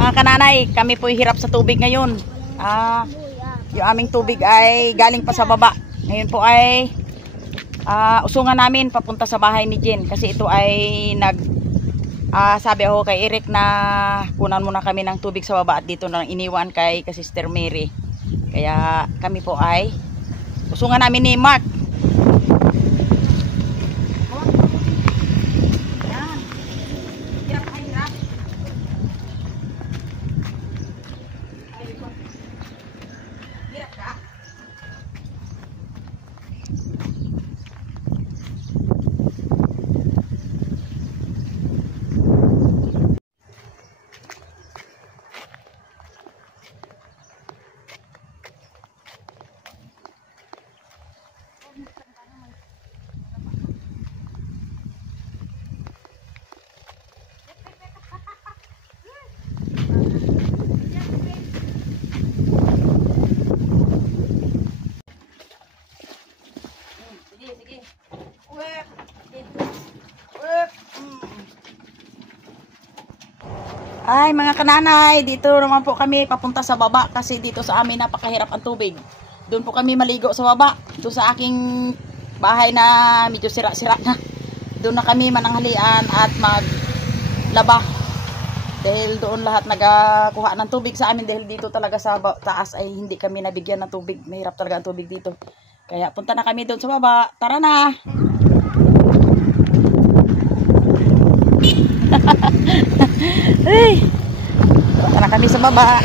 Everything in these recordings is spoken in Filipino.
Mga kananay, kami po hirap sa tubig ngayon. Yung aming tubig ay galing pa sa baba. Ngayon po ay usungan namin papunta sa bahay ni Jen. Kasi ito ay sabi ako kay Eric na kunan muna kami ng tubig sa baba at dito na iniwan kay Sister Mary. Kaya kami po ay usungan namin ni Mark. Ay mga kananay, dito naman po kami papunta sa baba kasi dito sa amin napakahirap ang tubig. Doon po kami maligo sa baba, doon sa aking bahay na medyo sira-sira na. Doon na kami mananghalian at maglaba. Dahil doon lahat nagakuha ng tubig sa amin dahil dito talaga sa taas ay hindi kami nabigyan ng tubig. Mahirap talaga ang tubig dito. Kaya punta na kami doon sa baba. Tara na! Hey, punta na kami sa baba.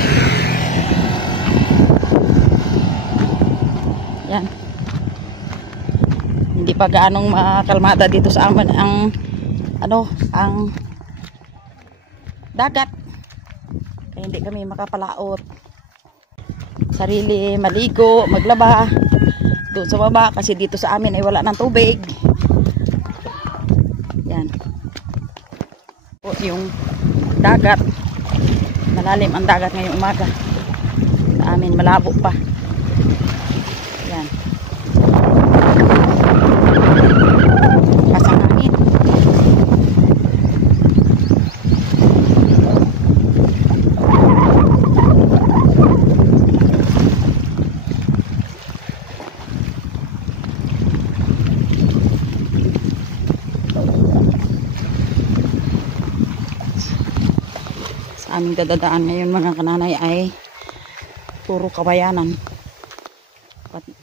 Yan. Hindi pa gaanong makalmada dito sa amin ang dagat. Kaya hindi kami makapalaot. Sarili maligo, maglaba doon sa baba kasi dito sa amin ay wala ng tubig. Yan. Yung dagat, malalim ang dagat ngayong umaga. Sa amin malabo pa. Yan. Pasang hangin. Aming dadadaan ngayon mga kananay ay puro kawayanan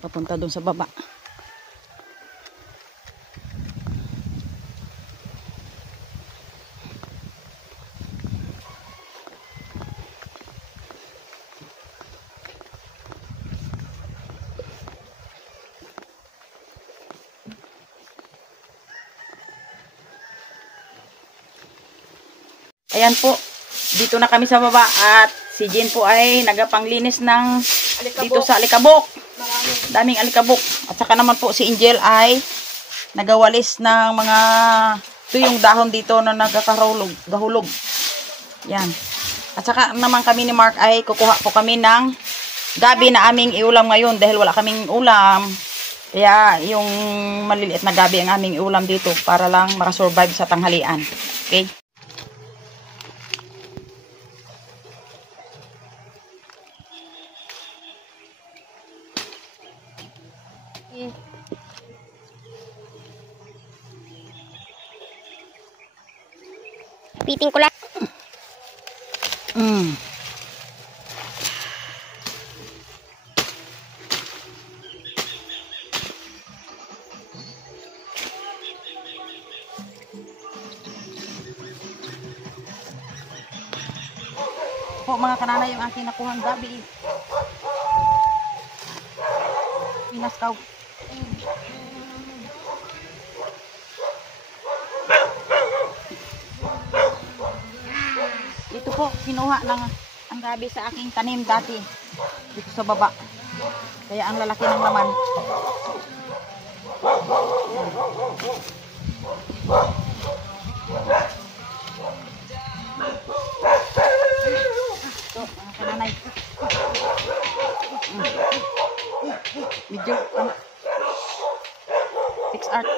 papunta doon sa baba. Ayan po, dito na kami sa baba at si Jen po ay nagapanglinis ng dito sa alikabok. Daming alikabok. At saka naman po si Angel ay nagawalis ng mga tuyong dahon dito na gahulog. Yan. At saka naman kami ni Mark ay kukuha po kami ng gabi na aming iulam ngayon dahil wala kaming ulam. Kaya yung maliliit na gabi ang aming iulam dito para lang makasurvive sa tanghalian. Okay? Piting ko lang. Po mga kananay yung aking nakuhang gabi. Pinaskaw. Ito po, kinuha ng ang gabi sa aking tanim dati dito sa baba. Kaya ang lalaki ng laman. Ito, mga kananay. Medyo PixArt.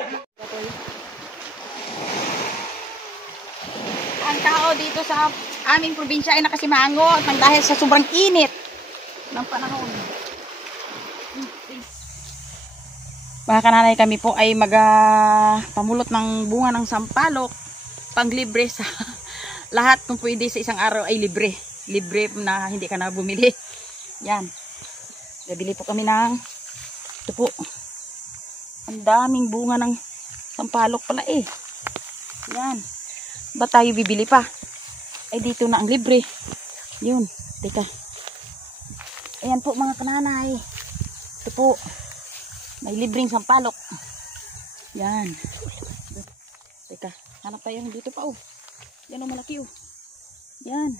Ang tao dito sa aming probinsya ay nakasimangot nang dahil sa sobrang init ng panahon. Mga kananay, kami po ay pamulot ng bunga ng sampalok panglibre sa lahat kung pwede sa isang araw ay libre. Libre na hindi ka na bumili. Yan. Nabili po kami ng ito po. Ang daming bunga ng sampalok pala eh. Yan. Ba't tayo bibili pa? Ay dito na ang libre. Yun. Teka. Ayan po mga kananay. Ito po. May libreng sampalok. Yan. Teka. Hanap tayo dito pa oh. Yan ang malaki oh. Yan.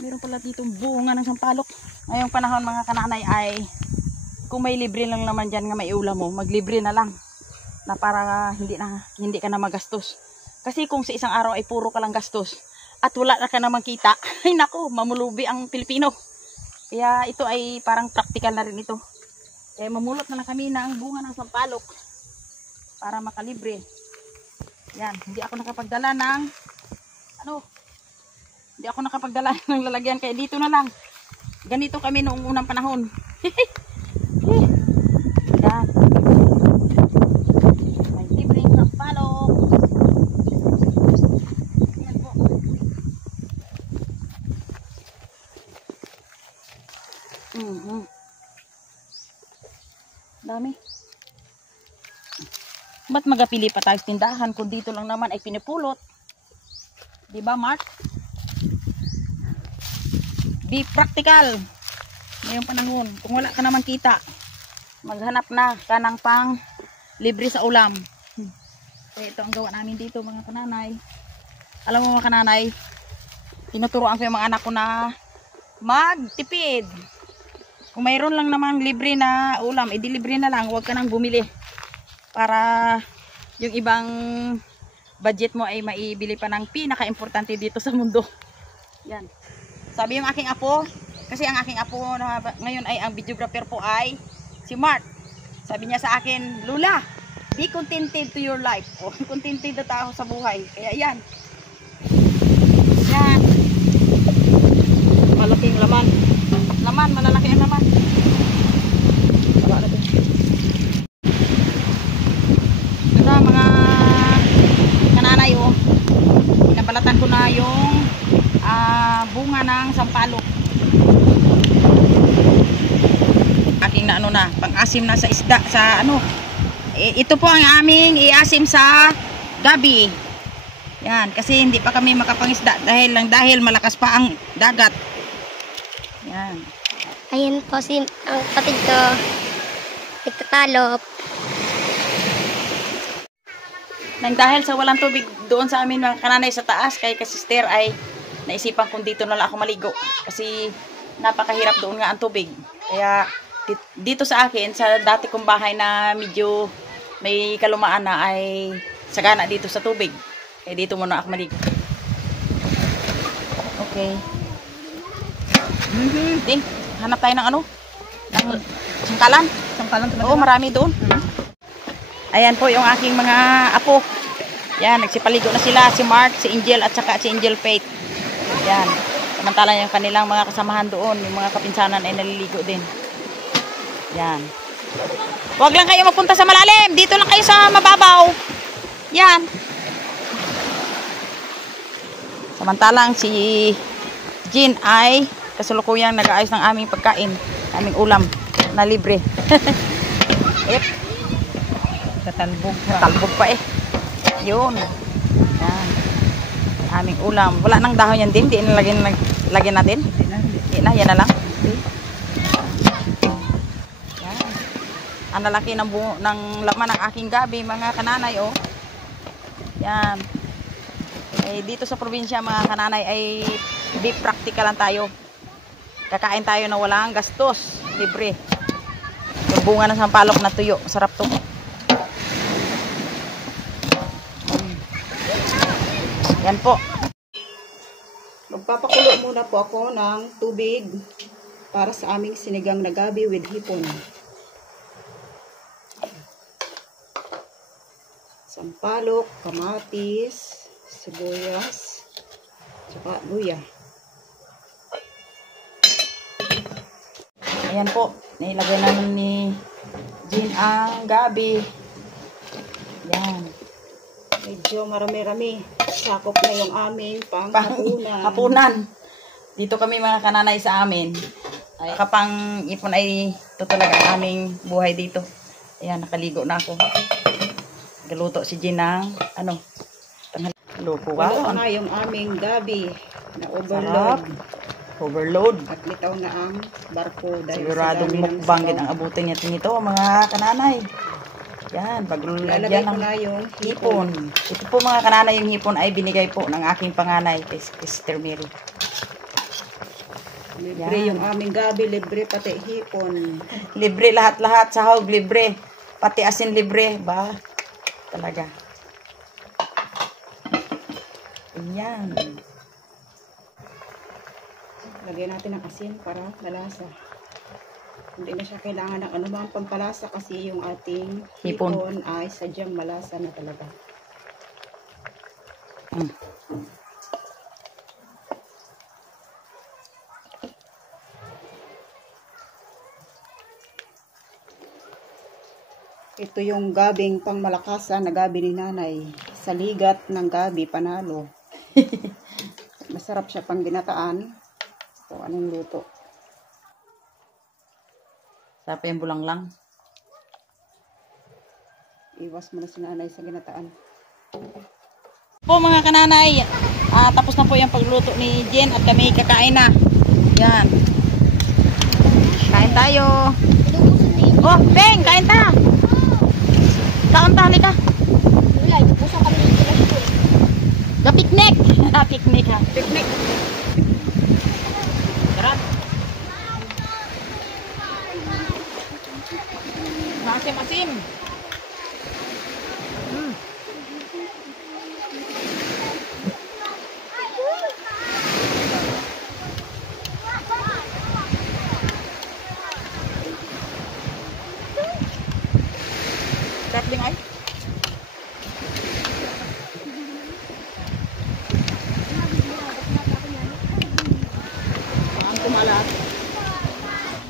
Meron pala dito bunga ng sampalok. Ngayong panahon mga kananay ay kung may libre lang naman dyan nga may ulam mo, maglibre na lang. Na para hindi ka na magastos. Kasi kung sa isang araw ay puro ka lang gastos at wala na ka naman kita, ay nako, mamulubi ang Pilipino. Kaya ito ay parang practical na rin ito. Kaya mamulot na lang kami ng bunga ng sampalok para makalibre. Yan, hindi ako nakapagdala ng hindi ako nakapagdala ng lalagyan kaya dito na lang. Ganito kami noong unang panahon. Yan. May libreng sampalok. Yan po. Dami. Ba't magapili pa tayo sa tindahan kung dito lang naman ay pinipulot? Diba, Mark? Be practical. Ngayong panahon, kung wala ka naman kita, maghanap na ka ng pang libre sa ulam. Kaya ito ang gawa namin dito mga kananay. Alam mo mga kananay, tinuturoan ko yung mga anak ko na magtipid. Kung mayroon lang namang libre na ulam, edi libre na lang, huwag ka nang bumili. Para yung ibang budget mo ay maibili pa ng pinaka-importante dito sa mundo. Yan. Sabi yung aking apo, kasi ang aking apo na ngayon ay ang videographer po ay si Mark. Sabi niya sa akin, Lula, be contented to your life. O, contented na tao sa buhay. Kaya yan. Yan. Malaking laman. Laman, malalaki ang laman. Ito na mga kananay oh. Pinabalatan ko na yung bunga ng sampalok. Aking na pang-asim na sa isda sa ito po ang aming iasim sa gabi. Yan, kasi hindi pa kami makapangisda dahil malakas pa ang dagat. Yan. Ayan po ang kapatid ko. Nagtatalop. Nang dahil sa walang tubig doon sa amin mga kananay sa taas, kay kasister ay naisipan kong dito na lang ako maligo. Kasi napakahirap doon nga ang tubig. Kaya dito sa akin, sa dati kong bahay na medyo may kalumaan na ay sagana dito sa tubig. Kaya dito muna ako maligo. Okay. Ding, hanap tayo ng ng sangkalan. Sangkalan talaga. Oo, marami doon. Ayan po yung aking mga apo. Yan, nagsipaligo na sila. Si Mark, si Angel at saka si Angel Faith. Yan. Samantala yung kanilang mga kasamahan doon, yung mga kapinsanan ay naliligo din. Yan. Huwag lang kayo mapunta sa malalim. Dito lang kayo sa mababaw. Yan. Samantalang si Jean ay kasalukuyang nag-aayos ng aming pagkain, aming ulam na libre. Talbog pa eh. Yun. Yan. Aming ulam. Wala nang dahon yan din. Di lagyan natin. Di na. Yan na lang. Yan. Ang lalaki ng laman ng aking gabi, mga kananay, oh. Yan. Eh, dito sa probinsya, mga kananay, ay be practical lang tayo. Kakain tayo na walang gastos. Libre. Yung bunga ng sampalok na tuyo. Sarap to. Yan po. Magpapakulo muna po ako ng tubig para sa aming sinigang na gabi with hipon. Sampalok, kamatis, sibuyas, Tsaka luya. Ayan po, nilagay namin ni Jean ang gabi. Yan. Medyo marami-rami. Sakop na yung aming panghapunan. Hapunan. Dito kami mga kananay sa amin. Ay, kapang ipon ay ito talaga ang aming buhay dito. Ayan, nakaligo na ako. Galuto si Jean ng ano? Loko ka. Walo na yung aming gabi na Sarap. overload. Overload. At litaw na ang barko. Dahil Siguradong sa dami ng mukbangin sabaw. ang abutin niya nito mga kananay. Yan, Lalagay paglulagyan ko ng na yung hipon. Ito po mga kananay, yung hipon ay binigay po ng aking panganay, kay Sister Mary. Libre Yan. yung aming gabi. Libre pati hipon. Libre lahat-lahat, sahog libre. Pati asin libre, ba? Talaga. Ayan. Lagyan natin ng asin para malasa. Hindi na siya kailangan ng anumang pampalasa kasi yung ating Hipon. hipon ay sadyang malasa na talaga. Mm. Ito yung gabing pangmalakasan na gabi ni nanay. Sa ligat ng gabi, panalo. Masarap siya pang ginataan. So, anong luto? Sarap yung bulang lang. Iwas mo na si nanay sa ginataan. Po mga kananay, tapos na po yung pagluto ni Jen at kami kakain na. Yan. Kain tayo. Oh, Beng, kain ta. Kain ta, halika. Wala, puso kami ng kilas ko. Ga-picnic. Picnic ha. Picnic. Sarap. Masim-masim. Katling ay. Ang kumalat.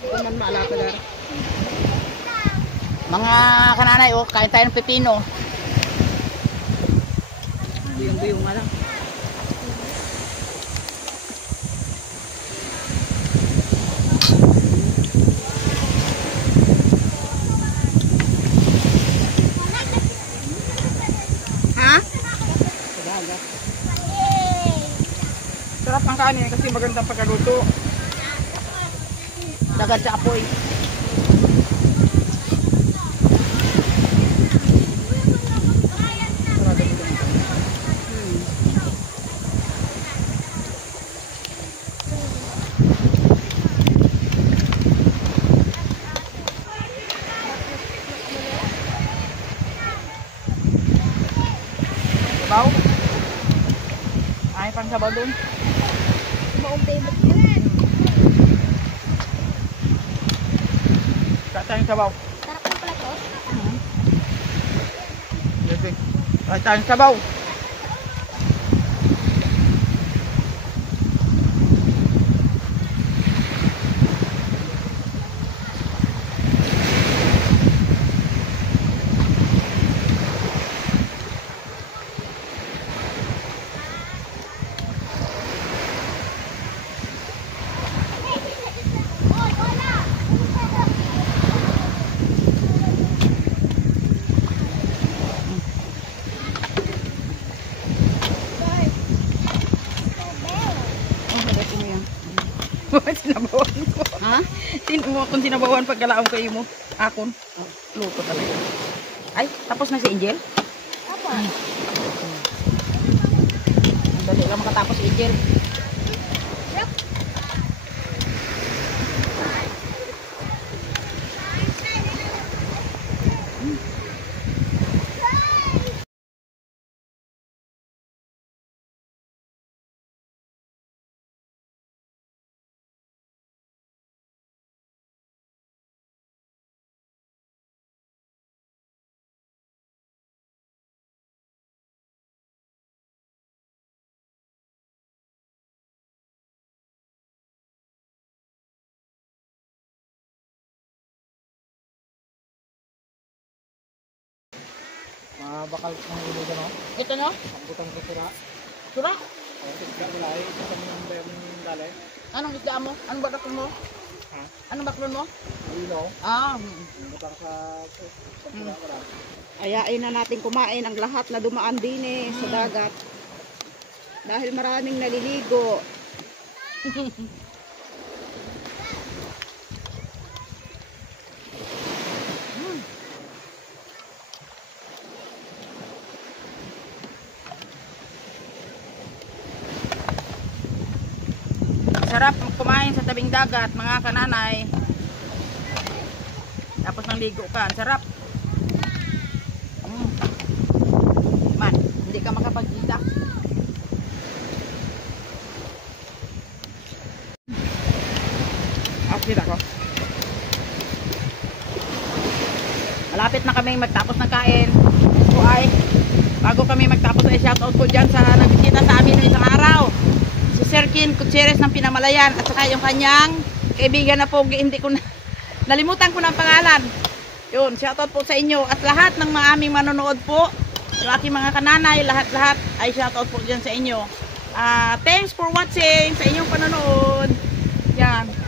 Kuman maalat na dar. Mga kananay, oh, kain tayo ng pepino. Buyong-buyong nga lang. Ha? Sadaga. Sarap ang kanin kasi magandang pagkaluto. Dagad sa apoy. Sabaw? Ay, pang sabaw dun. Maumpay mo. Tayong sabaw. Sarap na pala to. Sige. Ay, tayong sabaw. Sinabawan ko. Ha? Kung sinabawan pagkalaong kayo mo. Akon. Luto talaga. Ay, tapos na si Angel? Tapos. Ang dali lang makatapos si Angel. bakal ng ulo gano. Ito no? Butang ko sira. Sura? Isda wala ay ito ng dali. Anong isda mo? Anong baklon mo? Ha? Anong baklon mo? Ulo. Ah, Butang sa sira wala. Ayain na natin kumain ang lahat na dumaan din sa dagat. Dahil maraming naliligo. sarap kumain sa tabing dagat, mga kananay. Tapos nang ligo ka, ang sarap. Man, hindi ka makapagkita. Outfit ako. Malapit na kami magtapos ng kain. So ay, bago kami magtapos ay shoutout ko dyan sa nagbisita sa amin ng isang araw. Si Sir Kin Gutierrez ng Pinamalayan at saka yung kanyang kaibigan na po, hindi ko na, nalimutan ko ng pangalan. Yun, shoutout po sa inyo at lahat ng mga aming manonood po. Yung aking mga kananay, lahat-lahat ay shoutout po dyan sa inyo. Thanks for watching sa inyong panonood. Yan.